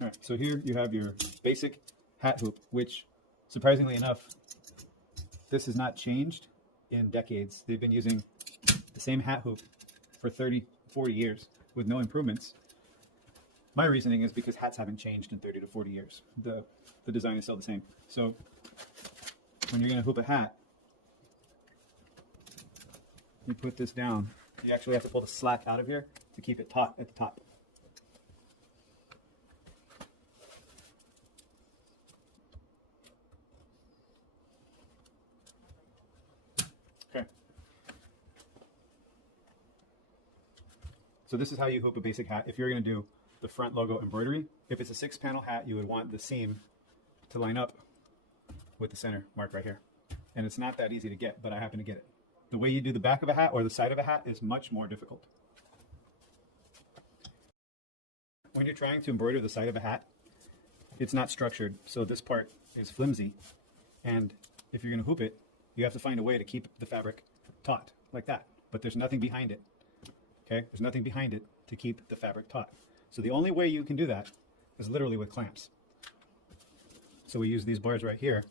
All right, so here you have your basic hat hoop, which surprisingly enough, this has not changed in decades. They've been using the same hat hoop for 30, 40 years with no improvements. My reasoning is because hats haven't changed in 30 to 40 years. The design is still the same. So when you're going to hoop a hat, you put this down. You actually have to pull the slack out of here to keep it taut at the top. Okay. So this is how you hoop a basic hat. If you're going to do the front logo embroidery, if it's a 6-panel hat, you would want the seam to line up with the center mark right here. And it's not that easy to get, but I happen to get it. The way you do the back of a hat or the side of a hat is much more difficult. When you're trying to embroider the side of a hat, it's not structured, so this part is flimsy. And if you're going to hoop it, you have to find a way to keep the fabric taut, like that. But there's nothing behind it. Okay? There's nothing behind it to keep the fabric taut. So the only way you can do that is literally with clamps. So we use these bars right here.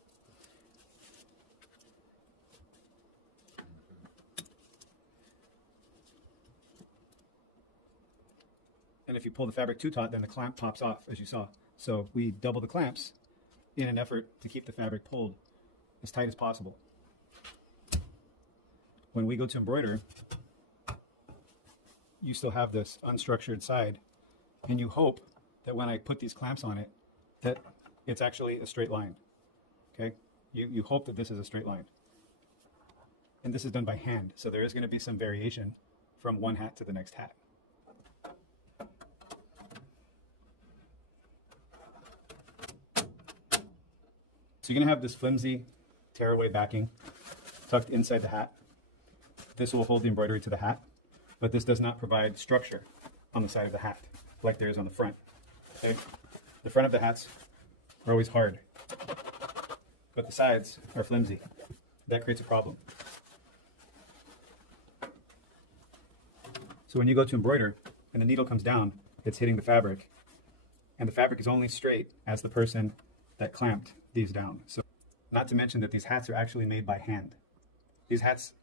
And if you pull the fabric too taut, then the clamp pops off, as you saw. So we double the clamps in an effort to keep the fabric pulled as tight as possible. When we go to embroider, you still have this unstructured side, and you hope that when I put these clamps on it, that it's actually a straight line. Okay? You hope that this is a straight line. And this is done by hand, so there is going to be some variation from one hat to the next hat. So you're going to have this flimsy tearaway backing tucked inside the hat. This will hold the embroidery to the hat, but this does not provide structure on the side of the hat like there is on the front. Okay? The front of the hats are always hard, but the sides are flimsy. That creates a problem. So when you go to embroider and the needle comes down, it's hitting the fabric, and the fabric is only straight as the person that clamped these down. So not to mention that these hats are actually made by hand. These hats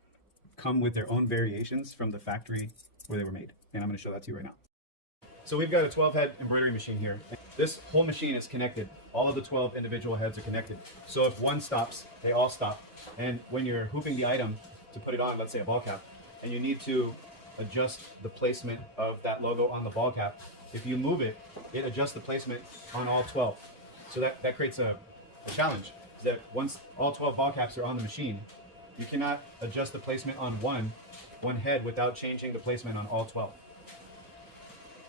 come with their own variations from the factory where they were made, and I'm going to show that to you right now. So we've got a 12-head embroidery machine here. This whole machine is connected. All of the 12 individual heads are connected. So if one stops, they all stop. And when you're hooping the item to put it on, let's say a ball cap, and you need to adjust the placement of that logo on the ball cap, if you move it, it adjusts the placement on all 12. So that creates a challenge, that once all 12 ball caps are on the machine, you cannot adjust the placement on one head without changing the placement on all 12.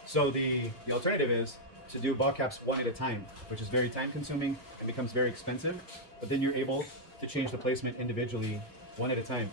So the alternative is to do ball caps one at a time, which is very time consuming and becomes very expensive, but then you're able to change the placement individually one at a time.